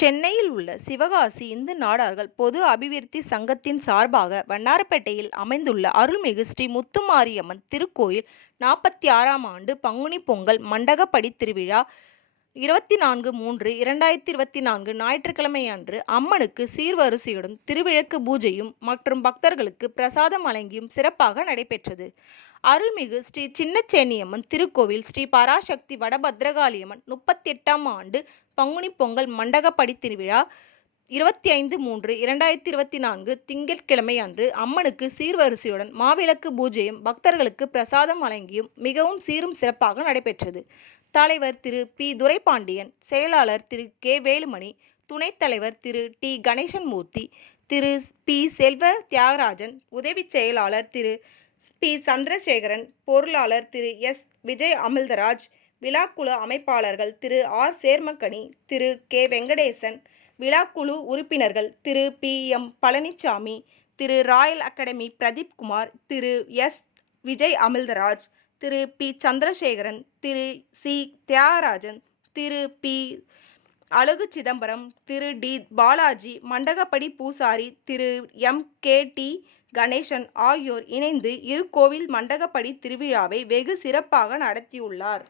சென்னையில் உள்ள சிவகாசி இந்து நாடார்கள் பொது அபிவிருத்தி சங்கத்தின் சார்பாக வண்ணாரப்பேட்டையில் அமைந்துள்ள அருள்மிகு ஸ்ரீ முத்துமாரியம்மன் திருக்கோயில் 46ஆம் ஆண்டு பங்குனி பொங்கல் மண்டகப்படி திருவிழா 24/3/2024 ஞாயிற்றுக்கிழமை அன்று அம்மனுக்கு சீர்வரிசையுடன் திருவிளக்கு பூஜையும் மற்றும் பக்தர்களுக்கு பிரசாதம் வழங்கியும் சிறப்பாக நடைபெற்றது. அருள்மிகு ஸ்ரீ சின்னச்சேனியம்மன் திருக்கோவில் ஸ்ரீ பராசக்தி வடபத்ரகாளியம்மன் 38ஆம் ஆண்டு பங்குனி பொங்கல் மண்டகப்படி திருவிழா 25/3/2024 திங்கட்கிழமை அன்று அம்மனுக்கு சீர்வரிசையுடன் மாவிளக்கு பூஜையும் பக்தர்களுக்கு பிரசாதம் வழங்கியும் மிகவும் சீரும் சிறப்பாக நடைபெற்றது. தலைவர் திரு பி துரைபாண்டியன், செயலாளர் திரு கே வேலுமணி, துணைத் தலைவர் திரு டி கணேசன்மூர்த்தி, திரு பி செல்வ தியாகராஜன், உதவி செயலாளர் திரு பி சந்திரசேகரன், பொருளாளர் திரு எஸ் விஜய் அமிழ்தராஜ், விழாக்குழு அமைப்பாளர்கள் திரு ஆர் சேர்மக்கனி, திரு கே வெங்கடேசன், விழாக்குழு உறுப்பினர்கள் திரு பி எம் பழனிசாமி, திரு ராயல் அகாடமி பிரதீப் குமார், திரு எஸ் விஜய் அமிழ்தராஜ், திரு பி சந்திரசேகரன், திரு சி தியாகராஜன், திரு பி அழகு சிதம்பரம், திரு டி பாலாஜி, மண்டகப்படி பூசாரி திரு எம் கே டி கணேசன் ஆகியோர் இணைந்து இரு கோவில் மண்டகப்படி திருவிழாவை வெகு சிறப்பாக நடத்தியுள்ளார்.